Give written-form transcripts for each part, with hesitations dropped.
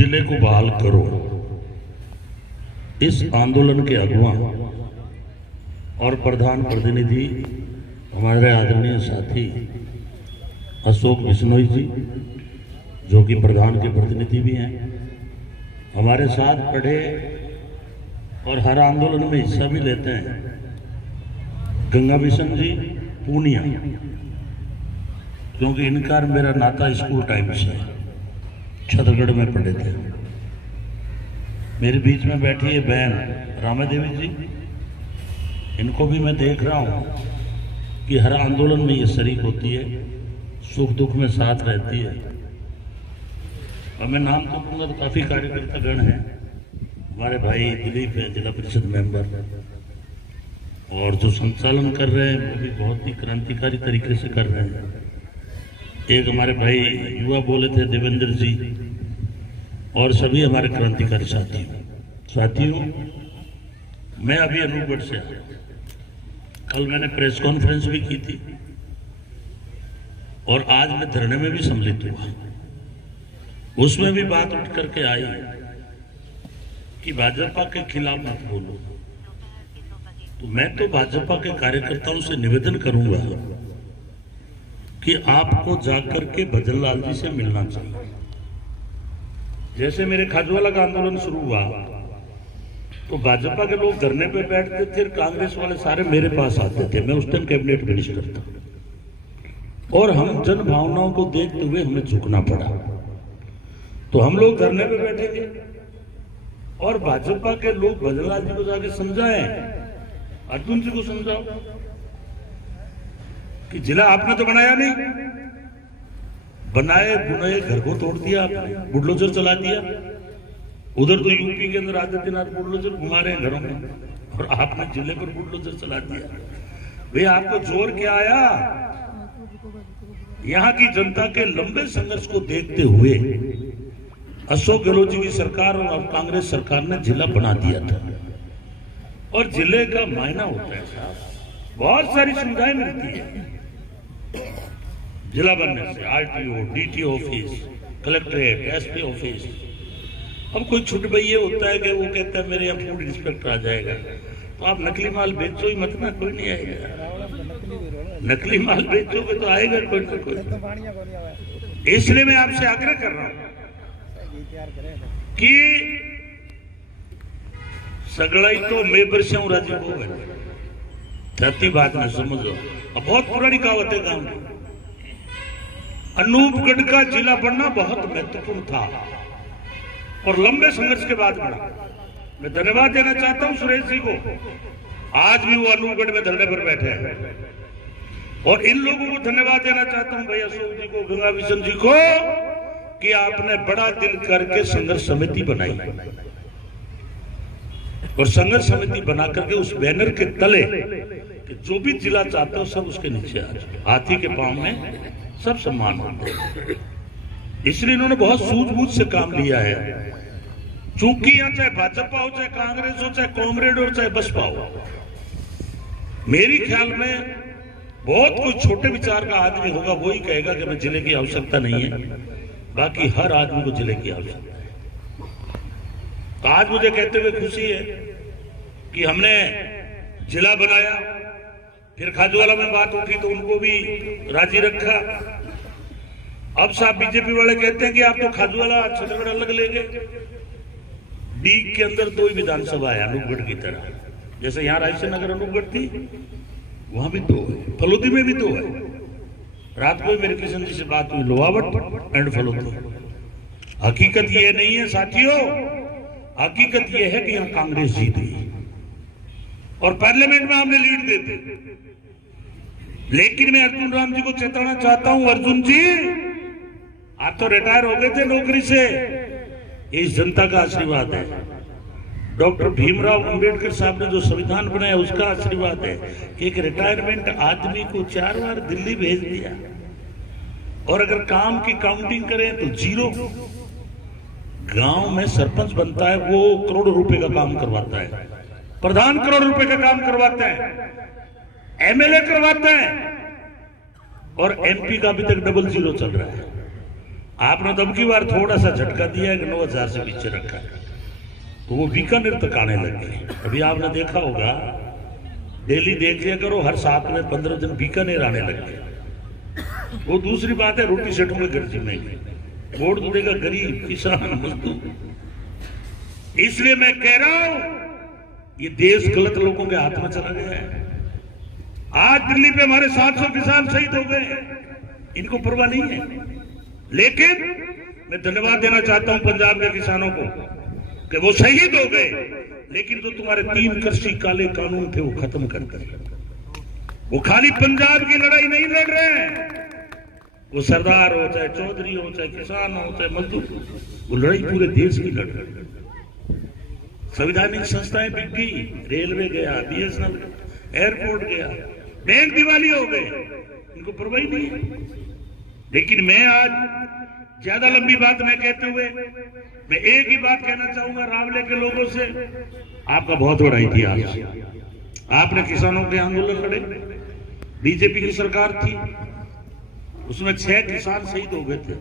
जिले को बहाल करो। इस आंदोलन के अगुवा और प्रधान प्रतिनिधि हमारे आदरणीय साथी अशोक बिश्नोई जी, जो कि प्रधान के प्रतिनिधि भी हैं, हमारे साथ पढ़े और हर आंदोलन में हिस्सा भी लेते हैं, गंगा बिशन जी पूनिया, क्योंकि इनका और मेरा नाता स्कूल टाइम से छतरगढ़ में पढ़े थे। मेरे बीच में बैठी है बहन रामा देवी जी, इनको भी मैं देख रहा हूं कि हर आंदोलन में ये शरीक होती है, सुख दुख में साथ रहती है। और मैं नाम तो कहूँगा तो काफी कार्यकर्ता गण हैं। हमारे भाई दिलीप है, जिला परिषद मेंबर, और जो संचालन कर रहे हैं वो भी बहुत ही क्रांतिकारी तरीके से कर रहे हैं। एक हमारे भाई युवा बोले थे देवेंद्र जी, और सभी हमारे क्रांतिकारी साथियों, मैं अभी अनूपगढ़ से आया। कल मैंने प्रेस कॉन्फ्रेंस भी की थी और आज मैं धरने में भी सम्मिलित हुआ। उसमें भी बात उठ करके आई कि भाजपा के खिलाफ मत बोलो। तो मैं तो भाजपा के कार्यकर्ताओं से निवेदन करूंगा कि आपको जाकर के भजनलाल जी से मिलना चाहिए। जैसे मेरे खाजूवाला का आंदोलन शुरू हुआ तो भाजपा के लोग धरने पे बैठते थे, कांग्रेस वाले सारे मेरे पास आते थे। मैं उस टाइम कैबिनेट मिनिस्टर था और हम जन भावनाओं को देखते हुए हमें झुकना पड़ा। तो हम लोग धरने पे बैठेंगे और भाजपा के लोग भजनलाल जी को जाके समझाएं, अर्जुन जी को समझाओ कि जिला आपने तो बनाया नहीं, बनाए बुनाए घर को तोड़ दिया आपने, बुलडोजर चला दिया। उधर तो यूपी के अंदर आदित्यनाथ बुलडोजर घुमा रहे हैं घरों में, और आपने जिले पर बुलडोजर चला दिया। वे आपको जोर क्या आया? यहाँ की जनता के लंबे संघर्ष को देखते हुए अशोक गहलोत जी की सरकार और कांग्रेस सरकार ने जिला बना दिया था। और जिले का मायना होता है साहब, बहुत सारी सुविधाएं मिलती है जिला बनने से, RTO, DTO office, collectorate, SP office. अब कोई छुट भैया होता है कि वो कहता है मेरे यहाँ फूड इंस्पेक्टर आ जाएगा, तो आप नकली माल बेचो ही मत ना, कोई नहीं आएगा। नकली माल बेचोगे तो आएगा कोई ना कोई। इसलिए मैं आपसे आग्रह कर रहा हूं कि सगड़ाई तो मैं बरसाऊं राजी हो गए, धरती बात में समझो। अब बहुत पुरानी कहावत है गांव में। अनूपगढ़ का जिला बनना बहुत महत्वपूर्ण था और लंबे संघर्ष के बाद बना। मैं धन्यवाद देना चाहता हूं सुरेश जी को, आज भी वो अनूपगढ़ में धरने पर बैठे हैं। और इन लोगों को धन्यवाद देना चाहता हूं भाई अशोक जी को, गंगा बिशन जी को, कि आपने बड़ा दिल करके संघर्ष समिति बनाई और संघर्ष समिति बना करके उस बैनर के तले कि जो भी जिला चाहता हो सब उसके नीचे आ जाए, हाथी के पांव में सब सम्मान होते हैं। इसलिए इन्होंने बहुत सूझबूझ से काम लिया है। चूंकि यहाँ चाहे भाजपा हो, चाहे कांग्रेस हो, चाहे कॉमरेड हो, चाहे बसपा हो, मेरी ख्याल में बहुत कोई छोटे विचार का आदमी होगा, वही कहेगा कि मैं जिले की आवश्यकता नहीं है। बाकी हर आदमी को जिले की आवश्यकता है। तो आज मुझे कहते हुए खुशी है कि हमने जिला बनाया। फिर खाजूवाला में बात उठी तो उनको भी राजी रखा। अब साहब बीजेपी वाले कहते हैं कि आप तो खाजूवाला छतरगढ़ अलग ले गए। डीग के अंदर 2 विधानसभा है अनूपगढ़ की तरह, जैसे यहाँ रायसेन नगर अनूपगढ़ थी, वहां भी 2 है, फलोदी में भी 2 है। रात को मेरे किशन जी से बात हुई, लोहावट एंड फलोदी। हकीकत ये नहीं है साथियों, हकीकत ये है कि यहाँ कांग्रेस जीत गई और पार्लियामेंट में हमने लीड देते। लेकिन मैं अर्जुन राम जी को चेताना चाहता हूं, अर्जुन जी आप तो रिटायर हो गए थे नौकरी से, इस जनता का आशीर्वाद है। डॉक्टर भीमराव अंबेडकर साहब ने जो संविधान बनाया उसका आशीर्वाद है कि एक रिटायरमेंट आदमी को 4 बार दिल्ली भेज दिया। और अगर काम की काउंटिंग करें तो 0। गांव में सरपंच बनता है, वो करोड़ों रुपए का काम करवाता है, प्रधान करोड़ रुपए का काम करवाते हैं, एमएलए करवाते हैं, और एमपी का अभी तक 00 चल रहा है। आपने तब की बार थोड़ा सा झटका दिया है कि 9000 से पीछे रखा है, तो वो बीकानेर तक आने लगे। अभी आपने देखा होगा, डेली देख लिया करो, हर 7 में 15 दिन बीकानेर आने लगे। वो दूसरी बात है, रोटी सेठों के घर जिम्मेगी, वोट तो देगा गरीब, किसान, मजदूर। इसलिए मैं कह रहा हूं, ये देश गलत लोगों के हाथ में चला गया है। आज दिल्ली पे हमारे 700 किसान शहीद हो गए, इनको परवाह नहीं है। लेकिन मैं धन्यवाद देना चाहता हूं पंजाब के किसानों को कि वो शहीद हो गए, लेकिन जो तुम्हारे 3 कृषि काले कानून थे वो खत्म कर दिए। वो खाली पंजाब की लड़ाई नहीं लड़ रहे हैं, वो सरदार हो, चाहे चौधरी हो, चाहे किसान हो, चाहे मजदूर, वो लड़ाई पूरे देश की लड़ रहे हैं। संवैधानिक संस्थाएं बिक गई, रेलवे गया, BSNL, एयरपोर्ट गया, बैंक दिवाली हो गए, इनको परवाह नहीं है। लेकिन मैं आज ज्यादा लंबी बात न कहते हुए मैं एक ही बात कहना चाहूंगा रावले के लोगों से, आपका बहुत बड़ा इतिहास, आपने किसानों के आंदोलन लड़े, बीजेपी की सरकार थी, उसमें 6 किसान शहीद हो गए थे,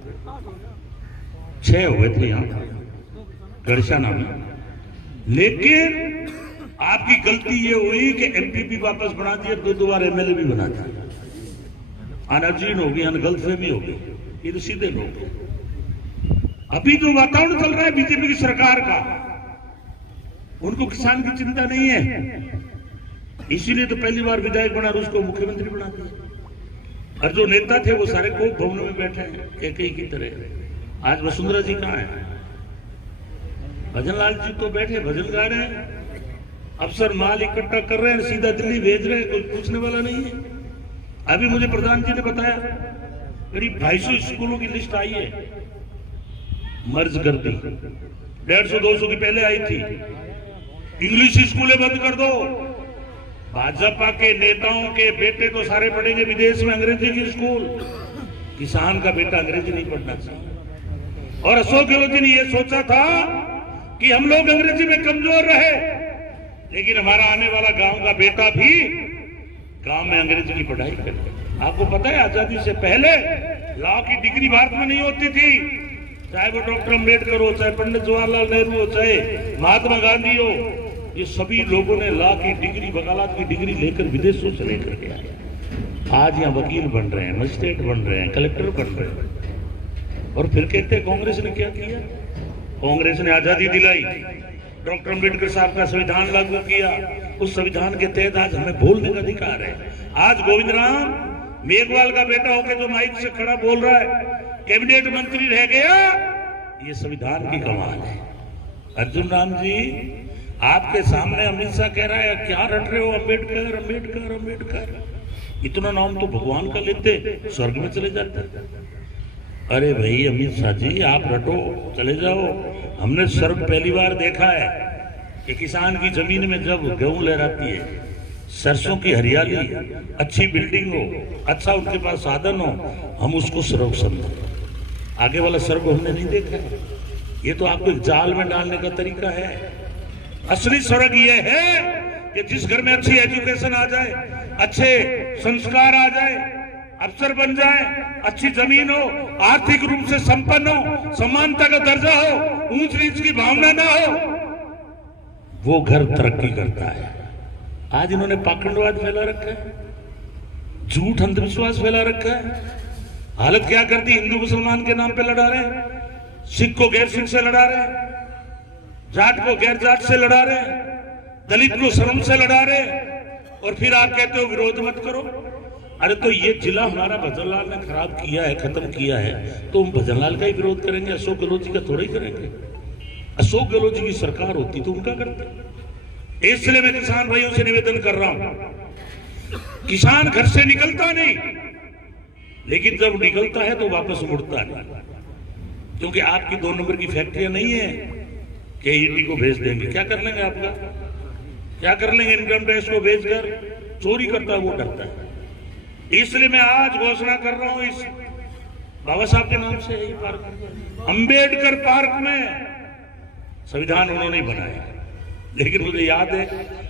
6 हो गए थे यहां गड़शाना में। लेकिन आपकी गलती ये हुई कि MPP वापस बना दिया, 2 बार MLA भी बना दिया, अनाजीन हो गई, गलतफहमी हो गई, ये तो सीधे लोग। अभी जो वातावरण चल रहा है बीजेपी की सरकार का, उनको किसान की चिंता नहीं है, इसीलिए तो पहली बार विधायक बना, उसको मुख्यमंत्री बना दिया। और जो नेता थे वो सारे को भवनों में बैठे हैं एक ही की तरह। आज वसुंधरा जी कहां है? भजनलाल जी तो बैठे भजन गा रहे हैं, अफसर माल इकट्ठा कर रहे हैं, सीधा दिल्ली भेज रहे हैं, कोई पूछने वाला नहीं है। अभी मुझे प्रधान जी ने बताया करीब 250 स्कूलों की लिस्ट आई है, मर्ज कर दी, 150-200 की पहले आई थी। इंग्लिश स्कूलें बंद कर दो, भाजपा के नेताओं के बेटे तो सारे पढ़ेंगे विदेश में अंग्रेजी की स्कूल, किसान का बेटा अंग्रेजी नहीं पढ़ना चाहिए। और अशोक गहलोत जी ने यह सोचा था कि हम लोग अंग्रेजी में कमजोर रहे, लेकिन हमारा आने वाला गांव का बेटा भी गांव में अंग्रेजी की पढ़ाई करे। आपको पता है आजादी से पहले लॉ की डिग्री भारत में नहीं होती थी, चाहे वो डॉक्टर अम्बेडकर हो, चाहे पंडित जवाहरलाल नेहरू हो, चाहे महात्मा गांधी हो, ये सभी लोगों ने लॉ की डिग्री, वकालत की डिग्री लेकर विदेशों से लेकर के आए। आज यहाँ वकील बन रहे हैं, मजिस्ट्रेट बन रहे हैं, कलेक्टर बन रहे हैं, और फिर कहते हैं कांग्रेस ने क्या किया? कांग्रेस ने आजादी दिलाई, डॉक्टर अम्बेडकर साहब का संविधान लागू किया, उस संविधान के तहत आज हमें बोलने का अधिकार है। आज गोविंद राम मेघवाल का बेटा होकर जो माइक से खड़ा बोल रहा है, कैबिनेट मंत्री रह गया, ये संविधान की कमाल है। अर्जुन राम जी, आपके सामने अमित शाह कह रहा है क्या रट रहे हो, अम्बेडकर अम्बेडकर अम्बेडकर, इतना नाम तो भगवान का लेते स्वर्ग में चले जाते। अरे भाई अमित शाह जी, आप रटो चले जाओ। हमने स्वर्ग पहली बार देखा है कि किसान की जमीन में जब गेहूं लहराती है, सरसों की हरियाली, अच्छी बिल्डिंग हो, अच्छा उनके पास साधन हो, हम उसको स्वर्ग समझें। आगे वाला स्वर्ग हमने नहीं देखा है, ये तो आपको एक जाल में डालने का तरीका है। असली स्वर्ग ये है कि जिस घर में अच्छी एजुकेशन आ जाए, अच्छे संस्कार आ जाए, अफसर बन जाए, अच्छी जमीन हो, आर्थिक रूप से संपन्न हो, समानता का दर्जा हो, ऊंच नीच की भावना ना हो, वो घर तरक्की करता है। आज इन्होंने पाखंडवाद फैला रखा है, झूठ अंधविश्वास फैला रखा है। हालत क्या कर दी, हिंदू मुसलमान के नाम पे लड़ा रहे हैं, सिख को गैर सिख से लड़ा रहे हैं, जाट को गैर जाट से लड़ा रहे हैं, दलित को शर्म से लड़ा रहे हैं, और फिर आप कहते हो विरोध मत करो। अरे तो ये जिला हमारा भजनलाल ने खराब किया है, खत्म किया है, तो हम भजनलाल का ही विरोध करेंगे, अशोक गहलोत जी का थोड़ा ही करेंगे। अशोक गहलोत जी की सरकार होती तो उनका करते। इसलिए मैं किसान भाइयों से निवेदन कर रहा हूं, किसान घर से निकलता नहीं, लेकिन जब निकलता है तो वापस मुड़ता नहीं, क्योंकि आपकी 2 नंबर की फैक्ट्रियां नहीं है कि ईडी को भेज देंगे। क्या कर लेंगे आपका, क्या कर लेंगे? इनकम टैक्स को भेजकर चोरी करता है वो डरता है। इसलिए मैं आज घोषणा कर रहा हूं, इस बाबा साहब के नाम से यही पार्क, अंबेडकर पार्क में संविधान उन्होंने ही बनाया, लेकिन मुझे याद है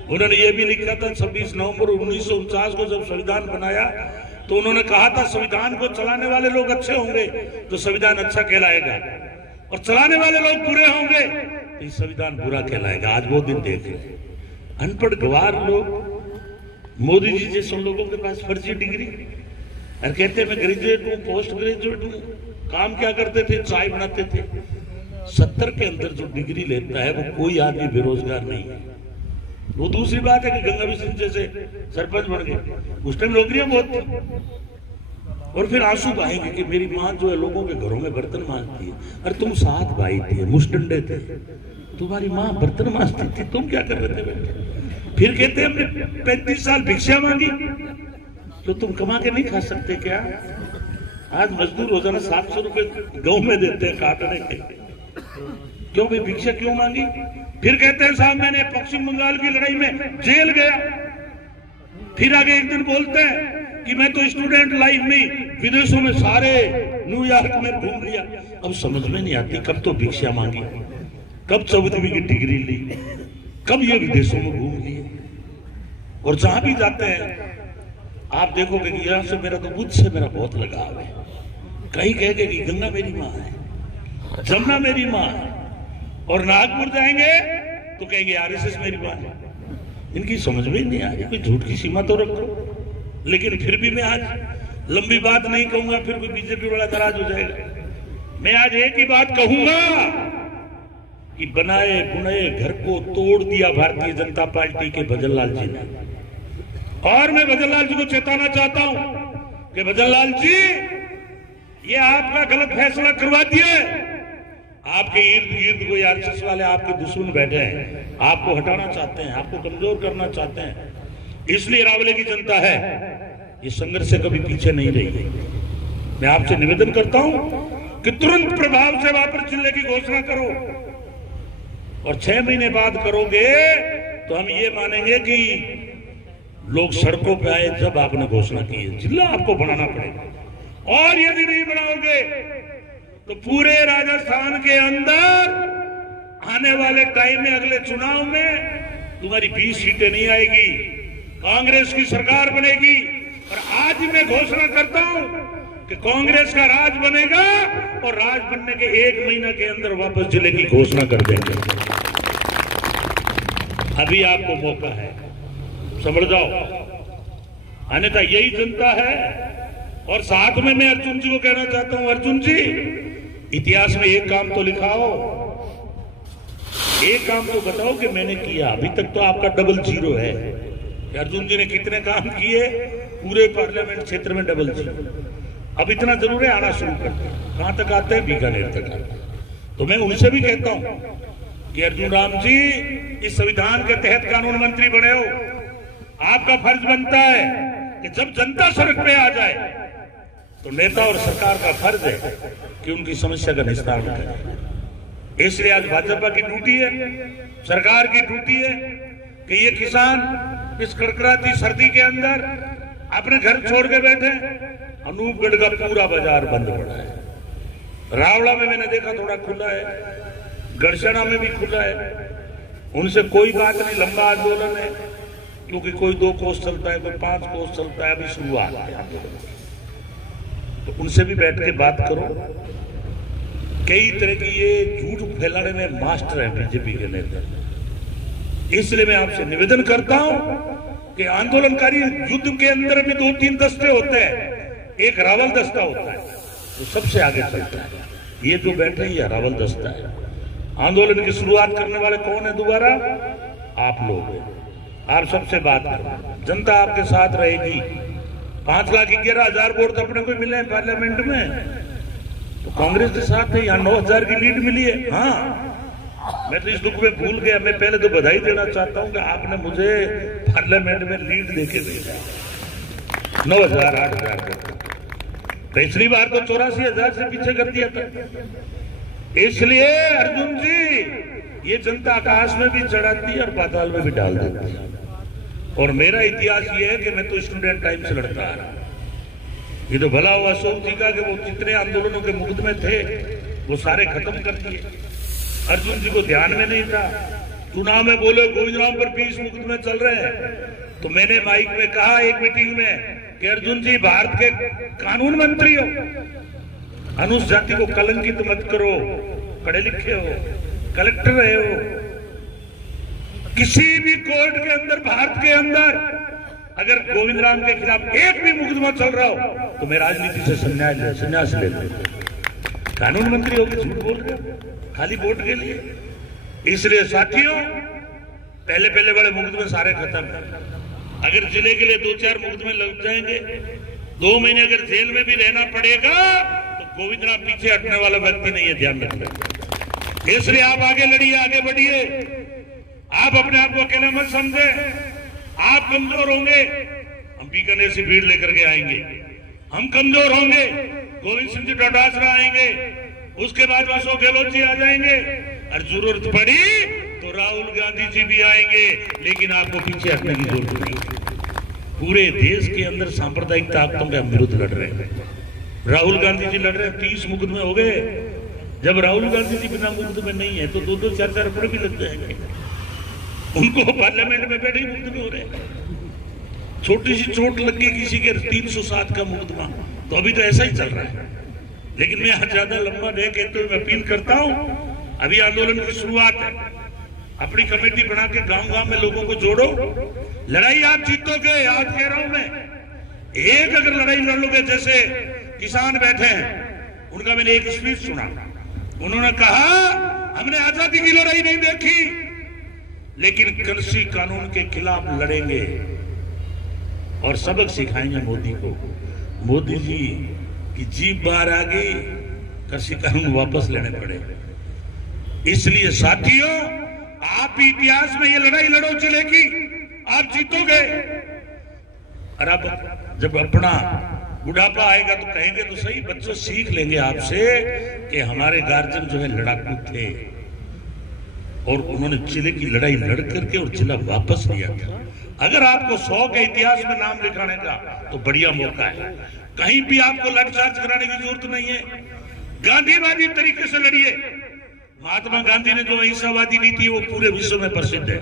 उन्होंने ये भी लिखा था 26 नवंबर 1949 को जब संविधान बनाया, तो उन्होंने कहा था संविधान को चलाने वाले लोग अच्छे होंगे तो संविधान अच्छा कहलाएगा, और चलाने वाले लोग बुरे होंगे तो ये संविधान बुरा कहलाएगा। आज वो दिन देख रहे, अनपढ़ गवार लोग, मोदी जी जैसे लोगों के पास फर्जी डिग्री, और कहते हैं मैं ग्रेजुएट हूँ, पोस्ट ग्रेजुएट हूँ। काम क्या करते थे? चाय बनाते थे। 70 के अंदर जो डिग्री लेता है वो कोई आदमी बेरोजगार नहीं है। वो दूसरी बात है कि गंगा सिंह जैसे सरपंच बन गए, उस टाइम नौकरियां बहुत थी। और फिर आंसू बहाएंगे कि मेरी माँ जो है लोगों के घरों में बर्तन मांजती है, अरे तुम 7 भाई थे, मुस्टंडे थे, तुम्हारी माँ बर्तन मांजती थी, तुम क्या कर रहे थे बेटे? फिर कहते हैं हमने 35 साल भिक्षा मांगी, तो तुम कमा के नहीं खा सकते क्या? आज मजदूर रोजाना 700 रुपए गांव में देते हैं काटने के, क्यों भाई भिक्षा क्यों मांगी? फिर कहते हैं साहब मैंने पश्चिम बंगाल की लड़ाई में जेल गया। फिर आगे एक दिन बोलते हैं कि मैं तो स्टूडेंट लाइफ में विदेशों में सारे न्यूयॉर्क में घूम लिया। अब समझ में नहीं आती कब तो भिक्षा मांगी, कब 14वीं की डिग्री ली, कब ये विदेशों में घूम लिए। और जहां भी जाते हैं आप देखोगे कि यहां से मेरा तो बुद्ध से मेरा बहुत लगाव है। कहीं कहेंगे कि गंगा मेरी माँ है, जमुना मेरी माँ है, और नागपुर जाएंगे तो कहेंगे आरएसएस मेरी माँ है। इनकी समझ में नहीं आ रही, कोई झूठ की सीमा तो रखो। लेकिन फिर भी मैं आज लंबी बात नहीं कहूंगा, फिर कोई बीजेपी बड़ा नाराज हो जाएगा। मैं आज एक ही बात कहूंगा कि बनाए बुनाए घर को तोड़ दिया भारतीय जनता पार्टी के भजनलाल जी ने। और मैं भजनलाल जी को चेताना चाहता हूं कि भजनलाल जी, ये आपका गलत फैसला करवा दिया। आपके इर्द गिर्द कोई आरएसएस वाले आपके दुश्मन बैठे हैं, आपको हटाना चाहते हैं, आपको कमजोर करना चाहते हैं। इसलिए रावले की जनता है ये संघर्ष से कभी पीछे नहीं रही। मैं आपसे निवेदन करता हूं कि तुरंत प्रभाव से वापस जिले की घोषणा करो, और 6 महीने बाद करोगे तो हम ये मानेंगे कि लोग सड़कों पे आए जब आपने घोषणा की है। जिला आपको बनाना पड़ेगा, और यदि नहीं बनाओगे तो पूरे राजस्थान के अंदर आने वाले टाइम में, अगले चुनाव में तुम्हारी 20 सीटें नहीं आएगी, कांग्रेस की सरकार बनेगी। और आज मैं घोषणा करता हूं कि कांग्रेस का राज बनेगा, और राज बनने के 1 महीना के अंदर वापस जिले की घोषणा कर देंगे। अभी आपको मौका है, समझ जाओ, अन्यथा यही जनता है। और साथ में मैं अर्जुन जी को कहना चाहता हूं, अर्जुन जी इतिहास में एक काम तो लिखाओ, एक काम तो बताओ कि मैंने किया। अभी तक तो आपका डबल 0 है। अर्जुन जी ने कितने काम किए पूरे पार्लियामेंट क्षेत्र में? डबल 0। अब इतना जरूर है आना शुरू कर दे। कहां तक आते हैं? बीकानेर तक आते हैं। तो मैं उनसे भी कहता हूं कि अर्जुन राम जी, इस संविधान के तहत कानून मंत्री बने हो, आपका फर्ज बनता है कि जब जनता सड़क पे आ जाए तो नेता और सरकार का फर्ज है कि उनकी समस्या का निस्तारण करें। इसलिए आज भाजपा की ड्यूटी है, सरकार की ड्यूटी है कि ये किसान इस कड़कड़ाती सर्दी के अंदर अपने घर छोड़ के बैठे। अनूपगढ़ का पूरा बाजार बंद पड़ा है, रावड़ा में मैंने देखा थोड़ा खुला है, गढ़शना में भी खुला है। उनसे कोई बात नहीं, लंबा आंदोलन है, क्योंकि कोई 2 कोस चलता है, कोई 5 कोस चलता है, अभी शुरुआत है आंदोलन। तो उनसे भी बैठ के बात करो। कई तरह की ये झूठ फैलाने में मास्टर है बीजेपी के नेता। इसलिए मैं आपसे निवेदन करता हूं कि आंदोलनकारी युद्ध के अंदर भी 2-3 दस्ते होते हैं। एक रावल दस्ता होता है जो सबसे आगे चलता है। ये जो बैठे हैं ये रावल दस्ता है। आंदोलन की शुरुआत करने वाले कौन है? दोबारा आप लोग हैं। आप सबसे बात करो, जनता आपके साथ रहेगी। 5,11,000 वोट तो अपने को मिले हैं पार्लियामेंट में, तो कांग्रेस के साथ है। यहाँ 9,000 की लीड मिली है। हाँ, मैं तो इस दुख में भूल गया। मैं पहले तो बधाई देना चाहता हूँ कि आपने मुझे पार्लियामेंट में लीड देके भेजा, 9,000 8,000। पिछली बार तो 84,000 से पीछे कर दिया था। इसलिए अर्जुन जी, ये जनता आकाश में भी चढ़ाती है और पाताल में भी डाल देती है। और मेरा इतिहास ये है कि मैं तो स्टूडेंट टाइम से लड़ता आ रहा। ये तो भला हुआ अशोक जी का कि वो जितने आंदोलनों के मुकदमे थे वो सारे खत्म कर दिए। अर्जुन जी को ध्यान में नहीं था। चुनाव में बोले गोविंद राम पर 20 मुकदमे चल रहे हैं, तो मैंने माइक में कहा एक मीटिंग में कि अर्जुन जी भारत के कानून मंत्री हो, अनुसूचित जाति को कलंकित मत करो, पढ़े लिखे हो, कलेक्टर रहे हो, किसी भी कोर्ट के अंदर भारत के अंदर अगर गोविंद राम के खिलाफ एक भी मुकदमा चल रहा हो तो मैं राजनीति से संन्यास ले लूं। कानून मंत्री होकर झूठ बोल रहे खाली वोट के लिए। इसलिए साथियों पहले पहले बड़े मुकदमे सारे खत्म है। अगर जिले के लिए 2-4 मुकदमे लग जाएंगे, 2 महीने अगर जेल में भी रहना पड़ेगा तो गोविंद राम पीछे हटने वाला व्यक्ति नहीं है, ध्यान रखना। इसलिए आप आगे लड़िए, आगे बढ़िए। आप अपने आप को अकेला मत समझे। आप कमजोर होंगे, हम बीकानेर से भीड़ लेकर के आएंगे। हम कमजोर होंगे, गोविंद सिंह जी डोटासरा आएंगे, उसके बाद अशोक गहलोत जी आ जाएंगे, और जरूरत पड़ी तो राहुल गांधी जी भी आएंगे। लेकिन आपको पीछे हटने की जरूरत नहीं। पूरे देश के अंदर सांप्रदायिक ताकतों के विरुद्ध लड़ रहे हैं। राहुल गांधी जी लड़ रहे हैं, 30 मुकदमे हो गए। जब राहुल गांधी जी बिना मुकदमे नहीं है तो 2-2, 4-4 रुपये भी लग जाएंगे। उनको पार्लियामेंट में बैठे ही मुकदमे हो रहे हैं। छोटी सी चोट लग गई किसी के 307 का मुकदमा, तो अभी तो ऐसा ही चल रहा है। लेकिन मैं ज्यादा लंबा नहीं कहते हुए अपील करता हूं, अभी आंदोलन की शुरुआत है। अपनी कमेटी बना के गांव-गांव में लोगों को जोड़ो। लड़ाई आप जीतोगे, आज कह रहा हूं मैं। एक अगर लड़ाई लड़ लोगे, जैसे किसान बैठे हैं, उनका मैंने एक स्पीच सुना। उन्होंने कहा हमने आजादी की लड़ाई नहीं देखी, लेकिन कृषि कानून के खिलाफ लड़ेंगे और सबक सिखाएंगे मोदी को। मोदी जी की जीभ बाहर आ गई, कृषि कानून वापस लेने पड़े। इसलिए साथियों आप भी इतिहास में ये लड़ाई लड़ो जिले की, आप जीतोगे। और अब जब अपना बुढ़ापा आएगा तो कहेंगे तो सही, बच्चों सीख लेंगे आपसे कि हमारे गार्जियन जो है लड़ाकू थे और उन्होंने जिले की लड़ाई लड़ करके और जिला वापस लिया था। अगर आपको 100 के इतिहास में नाम लिखाने का तो बढ़िया मौका है। कहीं भी आपको लाठीचार्ज कराने की जरूरत नहीं है। गांधीवादी तरीके से लड़िए। महात्मा गांधी ने जो अहिंसावादी नीति है वो पूरे विश्व में प्रसिद्ध है।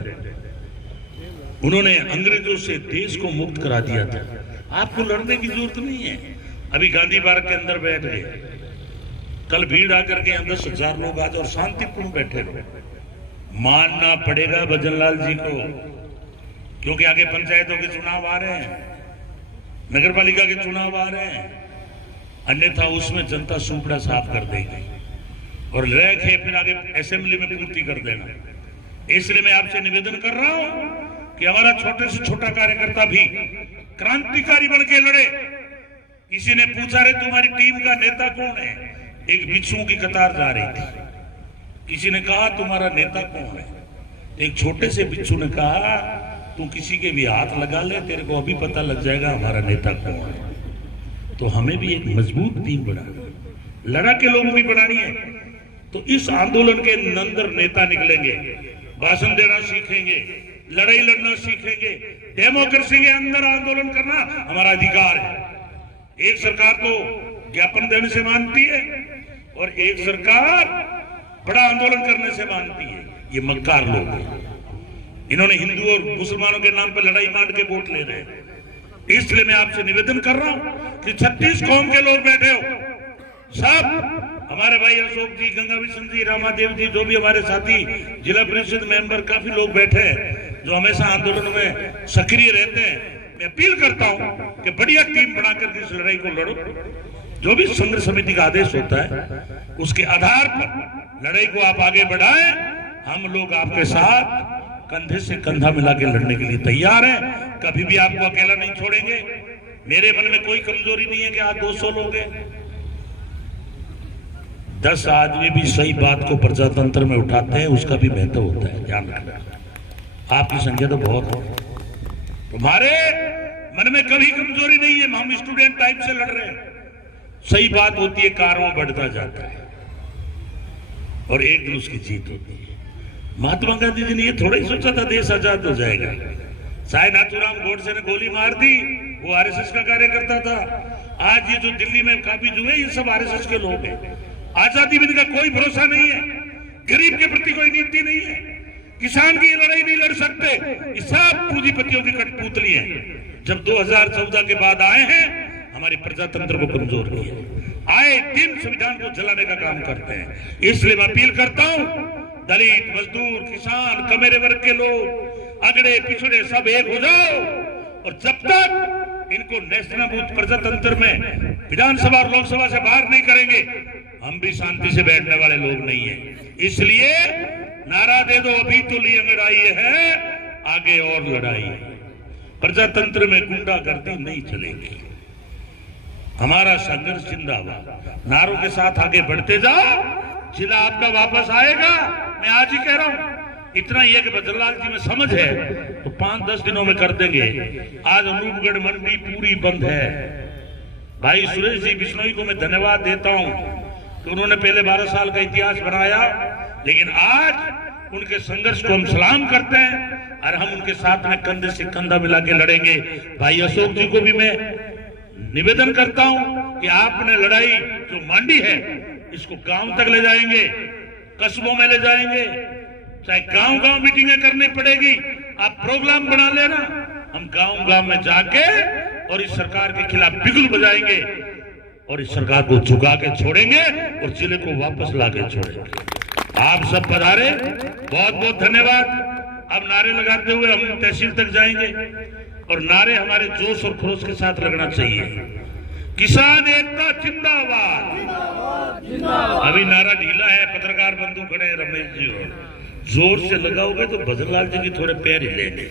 उन्होंने अंग्रेजों से देश को मुक्त करा दिया था। आपको लड़ने की जरूरत नहीं है। अभी गांधी पार्क के अंदर बैठ गए, कल भीड़ आकर के 10,000 लोग आज और शांतिपूर्ण बैठे रहे। मानना पड़ेगा भजनलाल जी को, क्योंकि आगे पंचायतों के चुनाव आ रहे हैं, नगर पालिका के चुनाव आ रहे हैं। अन्यथा उसमें जनता सुपड़ा साफ कर देगी और रह के फिर आगे असेंबली में पूर्ति कर देना। इसलिए मैं आपसे निवेदन कर रहा हूं कि हमारा छोटे से छोटा कार्यकर्ता भी क्रांतिकारी बन के लड़े। किसी ने पूछा रे तुम्हारी टीम का नेता कौन है? एक बिच्छुओं की कतार जा रही थी। किसी ने कहा तुम्हारा नेता कौन है? एक छोटे से बिच्छू ने कहा तू किसी के भी हाथ लगा ले, तेरे को अभी पता लग जाएगा हमारा नेता कौन है। तो हमें भी एक मजबूत टीम बनानी, लड़ा के लोगों की बनानी है। तो इस आंदोलन के अंदर नेता निकलेंगे, भाषण देना सीखेंगे, लड़ाई लड़ना सीखेंगे। डेमोक्रेसी के अंदर आंदोलन करना हमारा अधिकार है। एक सरकार तो ज्ञापन देने से मानती है और एक सरकार बड़ा आंदोलन करने से मानती है। ये मक्कार लोग हैं। इन्होंने हिंदू और मुसलमानों के नाम पर लड़ाई मान के वोट ले रहे हैं। इसलिए मैं आपसे निवेदन कर रहा हूं कि 36 कौम के लोग बैठे हो, सब हमारे भाई अशोक जी, गंगा विष्णु जी, रामादेव जी, जो भी हमारे साथी जिला परिषद मेंबर, काफी लोग बैठे हैं जो हमेशा आंदोलन में सक्रिय रहते हैं। मैं अपील करता हूं कि बढ़िया टीम बनाकर इस लड़ाई को लड़ो। जो भी संघर्ष समिति का आदेश होता है उसके आधार पर लड़ाई को आप आगे बढ़ाएं। हम लोग आपके साथ कंधे से कंधा मिला के लड़ने के लिए तैयार हैं। कभी भी आपको अकेला नहीं छोड़ेंगे। मेरे मन में कोई कमजोरी नहीं है कि आज 200 लोग हैं। 10 आदमी भी सही बात को प्रजातंत्र में उठाते हैं, उसका भी महत्व होता है, ध्यान रखना। आपकी संख्या तो बहुत है, तुम्हारे मन में कभी कमजोरी नहीं है। हम स्टूडेंट टाइप से लड़ रहे हैं। सही बात होती है, कारवां बढ़ता जाता है और एक दिन उसकी जीत होती है। महात्मा गांधी जी ने ये थोड़ा ही सोचा था देश आजाद हो जाएगा। शायद नाथूराम गोडसे ने गोली मार दी, वो आरएसएस का कार्यकर्ता था। आज ये जो दिल्ली में काबिज हुए ये सब आरएसएस के लोग हैं। आजादी में इनका कोई भरोसा नहीं है, गरीब के प्रति कोई नीति नहीं है। किसान की लड़ाई नहीं लड़ सकते। ये सब पूंजीपतियों की कठपुतली है। जब 2014 के बाद आए हैं, हमारी प्रजातंत्र को कमजोर किया। आए दिन संविधान को जलाने का काम करते हैं। इसलिए मैं अपील करता हूं, दलित, मजदूर, किसान, कमेरे वर्ग के लोग, अगड़े पिछड़े सब एक हो जाओ। और जब तक इनको नेस्तनाबूद प्रजातंत्र में विधानसभा और लोकसभा से बाहर नहीं करेंगे, हम भी शांति से बैठने वाले लोग नहीं है। इसलिए नारा दे दो, अभी तो ली अंगड़ाई है, आगे और लड़ाई है। प्रजातंत्र में गुंडागर्दी नहीं चलेगी। हमारा संघर्ष जिंदाबाद। नारों के साथ आगे बढ़ते जाओ, जिला आपका वापस आएगा। मैं आज ही कह रहा हूं, इतना ही है कि बद्रीलाल जी में समझ है तो 5-10 दिनों में कर देंगे। आज अनूपगढ़ मंडी पूरी बंद है। भाई सुरेश जी बिश्नोई को मैं धन्यवाद देता हूं कि उन्होंने पहले 12 साल का इतिहास बनाया, लेकिन आज उनके संघर्ष को हम सलाम करते हैं और हम उनके साथ में कंधे से कंधा मिला के लड़ेंगे। भाई अशोक जी को भी मैं निवेदन करता हूं कि आपने लड़ाई जो मांडी है, इसको गांव तक ले जाएंगे, कस्बों में ले जाएंगे, चाहे गांव गांव मीटिंगें करनी पड़ेगी। आप प्रोग्राम बना लेना, हम गांव गांव में जाके और इस सरकार के खिलाफ बिगुल बजाएंगे और इस सरकार को झुका के छोड़ेंगे और जिले को वापस ला के छोड़ेंगे। आप सब पधारे, बहुत बहुत धन्यवाद। अब नारे लगाते हुए हम तहसील तक जाएंगे और नारे हमारे जोश और खरोश के साथ लगना चाहिए। किसान एकता जिंदाबाद। अभी नारा ढीला है, पत्रकार बंधु खड़े हैं, रमेश जी हो, जोर से लगाओगे तो बद्रीलाल जी की थोड़े पैर हिलेंगे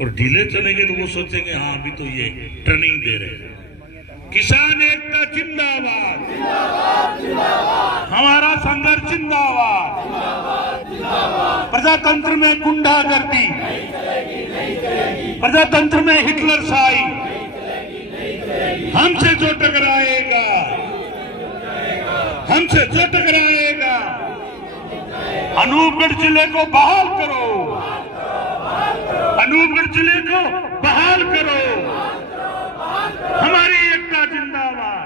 और ढीले चलेंगे तो वो सोचेंगे हाँ अभी तो ये ट्रेनिंग दे रहे हैं। किसान एकता जिंदाबाद, हमारा संघर्ष जिंदाबाद। प्रजातंत्र में गुंडागर्दी, प्रजातंत्र में हिटलरशाही, हमसे जो टकराएगा, हमसे जो टकराएगा, अनूपगढ़ जिले को बहाल करो, अनूपगढ़ जिले को बहाल करो। हमारी एकता जिंदाबाद,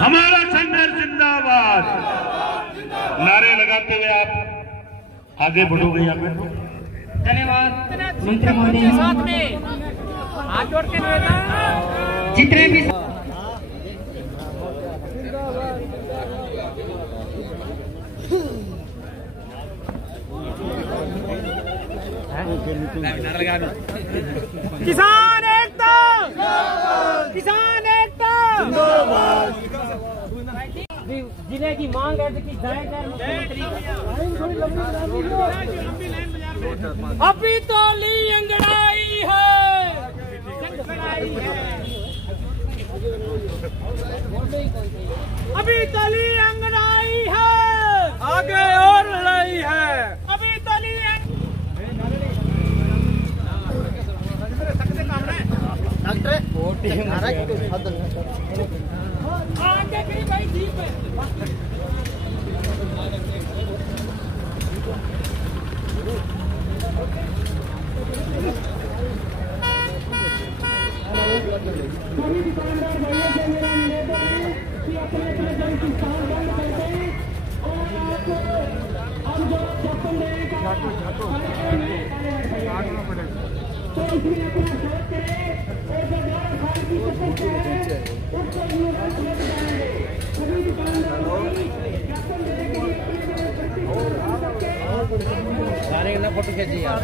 हमारा संघर्ष जिंदाबाद। नारे लगाते हुए आप आगे बढ़ोगे। यहाँ पे धन्यवाद मंत्री महोदय के साथ में हाथ जोड़ के निवेदन, जितने भी किसान एकता, किसान एकता जिले की मांग है कि मुख्यमंत्री अभी तो ली अंगड़ाई है, अभी तो ली अंगड़ाई है, आगे और लड़ाई है। अभी तो ली आगे भाई जीप है। सभी दुकानदार भाइयों से मेरा निवेदन है कि अपने जल की स्थान बंद कर दें और आपको अब जो चप्पल देने का तो इसमें अपना शोध करें और जो 11 साल की चप्पल है उसको यूनिवर्स में जाएंगे। सभी दुकानदार चप्पल देने के लिए फोटो खींचिए यार।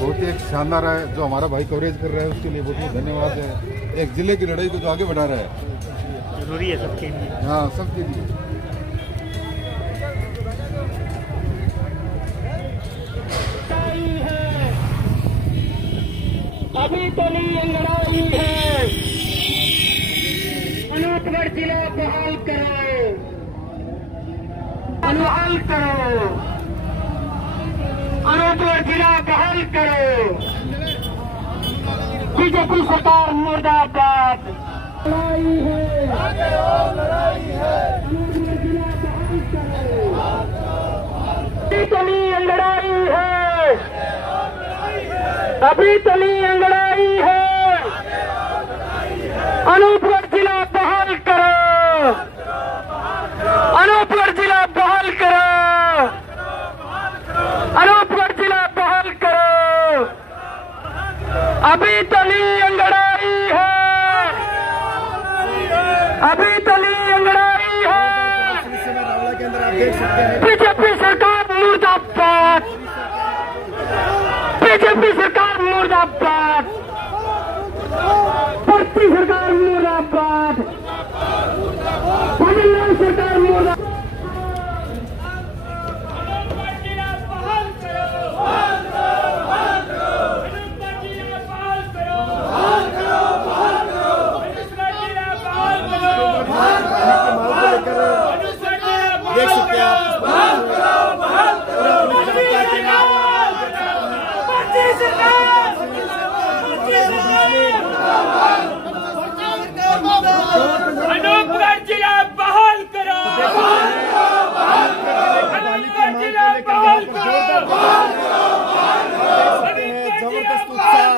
बहुत ही एक शानदार है जो हमारा भाई कवरेज कर रहा है, उसके लिए बहुत बहुत धन्यवाद है। एक जिले की लड़ाई को जो आगे बढ़ा रहा है, जरूरी है सबके लिए। हाँ सबके लिए। अभी तो ली अंगड़ाई है, अनूपगढ़ जिला बहाल करो, बहाल करो, अनूपगढ़ जिला बहाल करो। बीजेपी सरकार मुर्दाबाद। लड़ाई है, आगे और लड़ाई है, अनूपगढ़ जिला बहाल करो। अभी तो ली अंगड़ाई है, अभी तो ली अंगड़ाई है, अनूपगढ़ जिला बहाल करो। अनूपगढ़ जिला बहाल करो, अनूपगढ़ जिला बहाल करो। अभी तली अंगड़ाई है, अभी तली अंगड़ाई है। बीजेपी सरकार मुर्दाबाद, बीजेपी सरकार मुर्दाबाद, भर्ती सरकार मुर्दाबाद, भजनलाल सरकार मुर्दाबाद। देख सकते हैं आप अनूपगढ़ जिला बहाल करो, अनूपगढ़ जिला बहाल करो, जबरदस्त उत्साह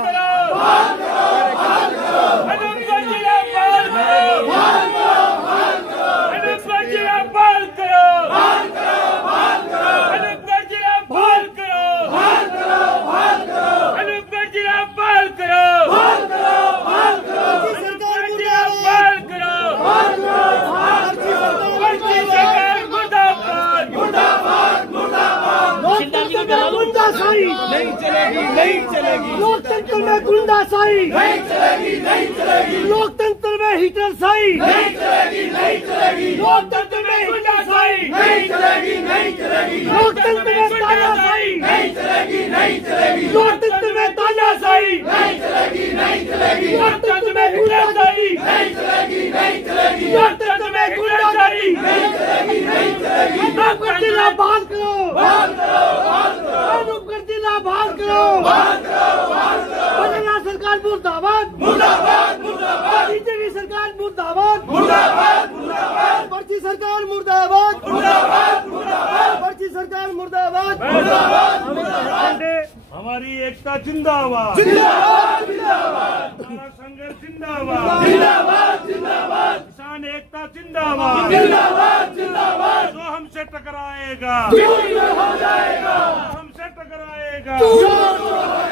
अनूपगढ़ जिला बहाल करो, अनूपगढ़ जिला बहाल करो, अनूपगढ़ जिला बहाल करो, अनूपगढ़ जिला बहाल करो, नहीं चलेगी, नहीं चलेगी। लोकतंत्र में गुंडाशाही नहीं चलेगी, नहीं चलेगी। लोकतंत्र में हिटलरशाही नहीं चलेगी, नहीं चलेगी। लोकतंत्र में गुंडाशाही नहीं चलेगी, नहीं चलेगी। लोकतंत्र में तानाशाही नहीं चलेगी, नहीं चलेगी। लोकतंत्र में तानाशाही नहीं चलेगी, नहीं चलेगी। लोकतंत्र में गुंडाशाही नहीं चलेगी, नहीं चलेगी। लोकतंत्र में गुंडाशाही नहीं चलेगी, नहीं चलेगी। अनूपगढ़ जिला बहाल करो, बहाल करो, बहाल करो, अनूपगढ़ जिला बहाल करो, बहाल करो, बहाल करो। भजनलाल सरकार मुर्दाबाद, मुर्दाबाद, मुर्दाबाद, बीजेपी सरकार मुर्दाबाद, मुर्दाबाद, मुर्दाबाद, पर्ची सरकार मुर्दाबाद, मुर्दाबाद, मुर्दाबाद, पर्ची सरकार मुर्दाबाद, मुर्दाबाद, मुर्दाबाद। हमारी एकता जिंदाबाद, जिंदाबाद, जिंदाबाद, हमारा संघर्ष जिंदाबाद, जिंदाबाद, जिंदाबाद, किसान एकता जिंदाबाद। जिंदाबाद, जिंदाबाद। जो हमसे टकराएगा, चूर हो जाएगा, जो हमसे टकराएगा, चूर हो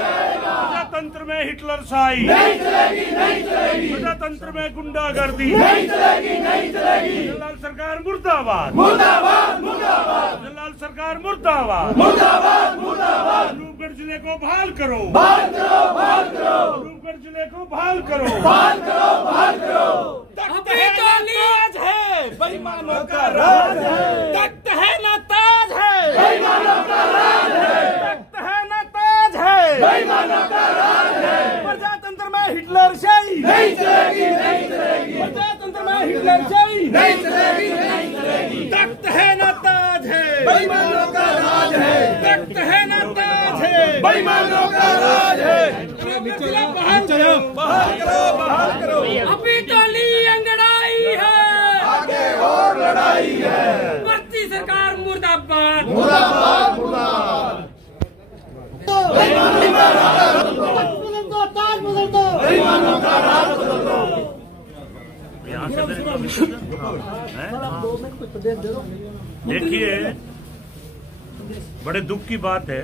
जाएगा। प्रजातंत्र में हिटलरशाही, नहीं चलेगी, नहीं चलेगी। प्रजातंत्र में गुंडागर्दी, नहीं चलेगी, नहीं चलेगी। भजनलाल सरकार मुर्दाबाद, मुर्दाबाद, मुर्दाबाद, भजनलाल सरकार मुर्दाबाद। मुर्दाबाद, मुर्दाबाद। अनूपगढ़ जिले को बहाल करो, बहाल करो, बहाल करो, अनूपगढ़ जिले को बहाल करो। बहाल करो, बहाल करो। अभी तो ताज है, बेईमानों का राज है, तख्त है ना ताज है, बेईमानों का राज है, तख्त है ना ताज है, बेईमानों का राज है। प्रजातंत्र में हिटलरशाही नहीं चलेगी, नहीं चलेगी। प्रजातंत्र में हिटलरशाही नहीं चलेगी, नहीं चलेगी। तख्त है ना ताज है, बेईमानों का राज है, तख्त है ना ताज है, बेईमानों का राज है। बहाल करो, बहाल करो, बहाल करो। अभी तो ली अंगड़ाई है, आगे और लड़ाई है। भर्ती सरकार मुर्दाबाद, मुर्दाबाद, मुर्दाबाद। बेईमानों का राज बदल दो, ताज बदल दो, बेईमानों का राज बदल दो। यहाँ से देखिए, बड़े दुख की बात है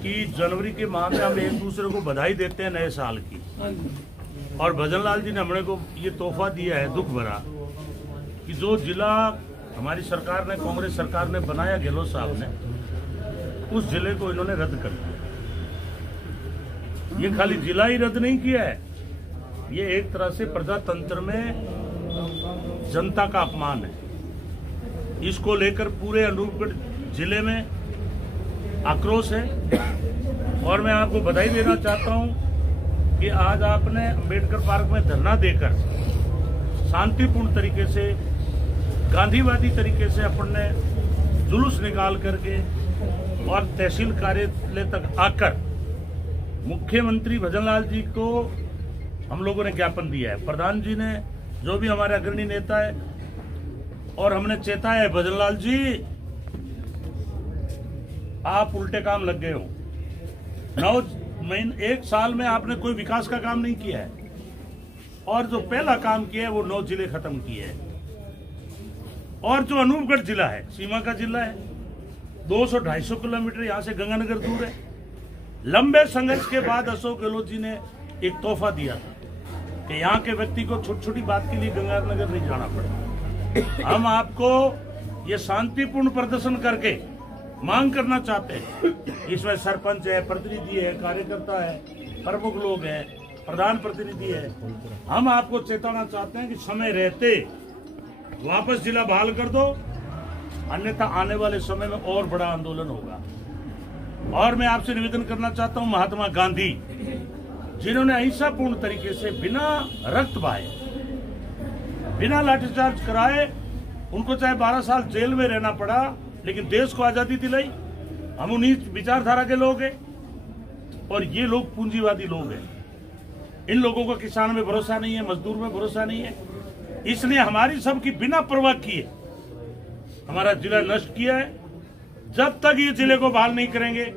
कि जनवरी के माह में हम एक दूसरे को बधाई देते हैं नए साल की, और भजनलाल जी ने हमने को ये तोहफा दिया है दुख भरा कि जो जिला हमारी सरकार ने, कांग्रेस सरकार ने बनाया, गहलोत साहब ने, उस जिले को इन्होंने रद्द कर दिया। ये खाली जिला ही रद्द नहीं किया है, ये एक तरह से प्रजातंत्र में जनता का अपमान है। इसको लेकर पूरे अनूपगढ़ जिले में आक्रोश है, और मैं आपको बधाई देना चाहता हूं कि आज आपने अंबेडकर पार्क में धरना देकर शांतिपूर्ण तरीके से, गांधीवादी तरीके से अपन ने जुलूस निकाल करके और तहसील कार्यालय तक आकर मुख्यमंत्री भजनलाल जी को हम लोगों ने ज्ञापन दिया है। प्रधान जी ने, जो भी हमारे अग्रणी नेता है, और हमने चेताया है, भजनलाल जी आप उल्टे काम लग गए हो। 9 महीने, 1 साल में आपने कोई विकास का काम नहीं किया है, और जो पहला काम किया है वो 9 जिले खत्म किए हैं। और जो अनूपगढ़ जिला है, सीमा का जिला है, 200-250 किलोमीटर यहाँ से गंगानगर दूर है। लंबे संघर्ष के बाद अशोक गहलोत जी ने एक तोहफा दिया था कि यहाँ के व्यक्ति को छोटी छोटी बात के लिए गंगानगर नहीं जाना पड़े। हम आपको ये शांतिपूर्ण प्रदर्शन करके मांग करना चाहते हैं। इसमें सरपंच है, प्रतिनिधि है, कार्यकर्ता है, प्रमुख लोग हैं, प्रधान प्रतिनिधि है। हम आपको चेताना चाहते हैं कि समय रहते वापस जिला बहाल कर दो, अन्यथा आने वाले समय में और बड़ा आंदोलन होगा। और मैं आपसे निवेदन करना चाहता हूं, महात्मा गांधी जिन्होंने अहिंसापूर्ण तरीके से बिना रक्त बहाए, बिना लाठीचार्ज कराए, उनको चाहे 12 साल जेल में रहना पड़ा, लेकिन देश को आजादी दिलाई। हम उन्हीं विचारधारा के लोग हैं और ये लोग पूंजीवादी लोग हैं। इन लोगों को किसान में भरोसा नहीं है, मजदूर में भरोसा नहीं है, इसलिए हमारी सबकी बिना परवाह किए हमारा जिला नष्ट किया है। जब तक ये जिले को बहाल नहीं करेंगे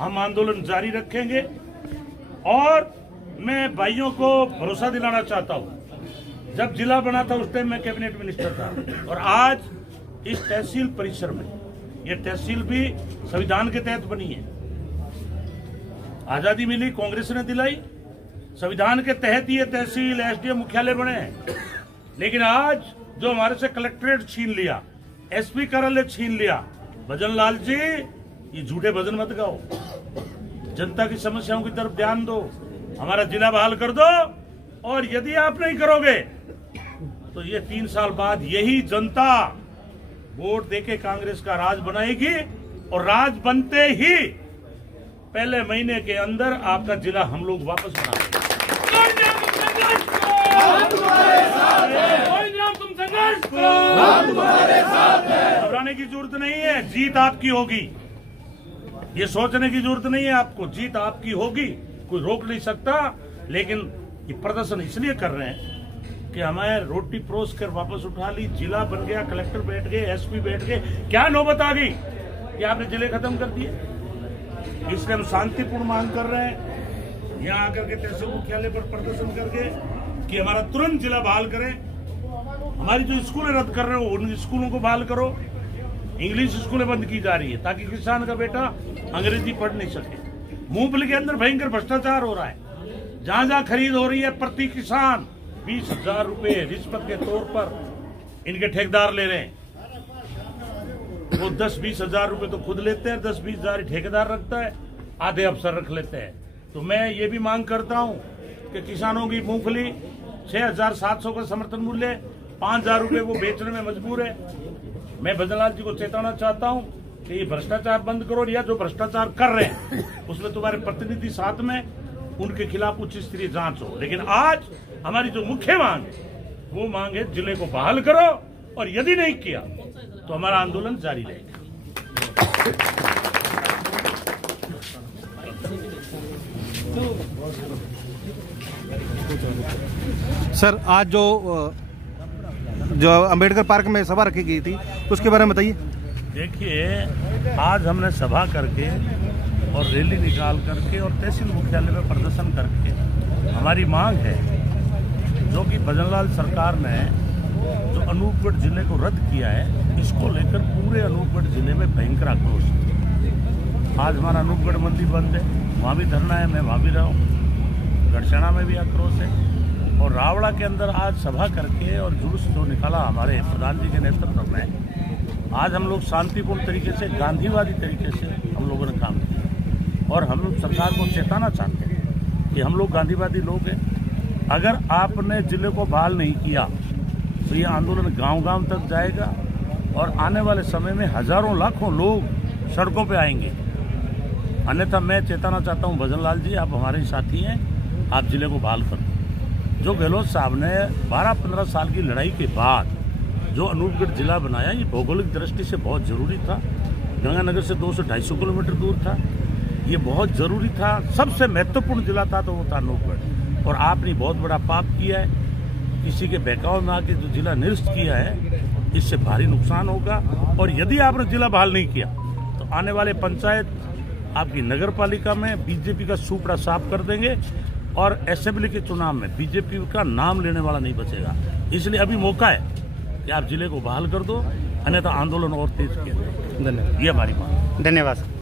हम आंदोलन जारी रखेंगे। और मैं भाइयों को भरोसा दिलाना चाहता हूं, जब जिला बना था उस टाइम मैं कैबिनेट मिनिस्टर था, और आज इस तहसील परिसर में, ये तहसील भी संविधान के तहत बनी है। आजादी मिली, कांग्रेस ने दिलाई, संविधान के तहत ये तहसील एसडीएम मुख्यालय बने हैं। लेकिन आज जो हमारे से कलेक्ट्रेट छीन लिया, एसपी कार्यालय छीन लिया, भजन लाल जी ये झूठे भजन मत गाओ, जनता की समस्याओं की तरफ ध्यान दो, हमारा जिला बहाल कर दो। और यदि आप नहीं करोगे तो ये 3 साल बाद यही जनता वोट देके कांग्रेस का राज बनाएगी, और राज बनते ही पहले महीने के अंदर आपका जिला हम लोग वापस बनाएंगे। घबराने की जरूरत नहीं है, जीत आपकी होगी। ये सोचने की जरूरत नहीं है आपको, जीत आपकी होगी, कोई रोक नहीं सकता। लेकिन ये प्रदर्शन इसलिए कर रहे हैं कि हमें रोटी परोस कर वापस उठा ली, जिला बन गया, कलेक्टर बैठ गए, एसपी बैठ गए, क्या नौबत आ गई कि आपने जिले खत्म कर दिए। इसलिए हम शांतिपूर्ण मांग कर रहे हैं, यहाँ आकर के तहसील मुख्यालय पर प्रदर्शन करके कि हमारा तुरंत जिला बहाल करें। हमारी जो स्कूलें रद्द कर रहे हो उन स्कूलों को बहाल करो। इंग्लिश स्कूलें बंद की जा रही है ताकि किसान का बेटा अंग्रेजी पढ़ नहीं सके। मूंगफली के अंदर भयंकर भ्रष्टाचार हो रहा है, जहां जहां खरीद हो रही है प्रति किसान 20,000 रुपए रिश्वत के तौर पर इनके ठेकेदार ले रहे हैं। वो 10-20 हजार रुपए तो खुद लेते हैं, 10-20 हजार ठेकेदार रखता है, आधे अफसर रख लेते हैं। तो मैं ये भी मांग करता हूं कि किसानों की मूंगफली 6,700 का समर्थन मूल्य, 5,000 रुपए वो बेचने में मजबूर है। मैं भजनलाल जी को चेताना चाहता हूं कि ये भ्रष्टाचार बंद करो, या जो भ्रष्टाचार कर रहे हैं उसमें तुम्हारे प्रतिनिधि साथ में, उनके खिलाफ उच्च स्तरीय जांच हो। लेकिन आज हमारी जो मुख्य मांग है वो मांग है जिले को बहाल करो, और यदि नहीं किया तो हमारा आंदोलन जारी रहेगा। सर, आज जो अंबेडकर पार्क में सभा रखी गई थी उसके बारे में बताइए। देखिए, आज हमने सभा करके और रैली निकाल करके और तहसील मुख्यालय में प्रदर्शन करके हमारी मांग है, जो कि भजनलाल सरकार ने जो अनूपगढ़ जिले को रद्द किया है, इसको लेकर पूरे अनूपगढ़ जिले में भयंकर आक्रोश है। आज हमारा अनूपगढ़ मंदिर बंद है, वहाँ भी धरना है, मैं वहाँ भी रहा हूँ। गढ़शेणा में भी आक्रोश है, और रावड़ा के अंदर आज सभा करके और जुलूस जो निकाला हमारे प्रधान जी के नेतृत्व में, आज हम लोग शांतिपूर्ण तरीके से, गांधीवादी तरीके से हम लोगों ने काम किया। और हम लोग सरकार को चेताना चाहते हैं कि हम लोग गांधीवादी लोग हैं, अगर आपने जिले को बहाल नहीं किया तो ये आंदोलन गांव-गांव तक जाएगा, और आने वाले समय में हजारों लाखों लोग सड़कों पे आएंगे। अन्यथा मैं चेताना चाहता हूं, भजनलाल जी आप हमारे साथी हैं, आप जिले को बहाल कर दो। जो गहलोत साहब ने 12-15 साल की लड़ाई के बाद जो अनूपगढ़ जिला बनाया, ये भौगोलिक दृष्टि से बहुत जरूरी था। गंगानगर से 200-250 किलोमीटर दूर था, ये बहुत जरूरी था। सबसे महत्वपूर्ण जिला था तो वो था अनूपगढ़। और आपने बहुत बड़ा पाप किया है, किसी के बहकाव में आके जो जिला निरस्त किया है, इससे भारी नुकसान होगा। और यदि आपने जिला बहाल नहीं किया तो आने वाले पंचायत, आपकी नगर पालिका में बीजेपी का सुपड़ा साफ कर देंगे, और असेंबली के चुनाव में बीजेपी का नाम लेने वाला नहीं बचेगा। इसलिए अभी मौका है कि आप जिले को बहाल कर दो, अन्यथा आंदोलन और तेज किया जाए। धन्यवाद। ये हमारी मांग है। धन्यवाद।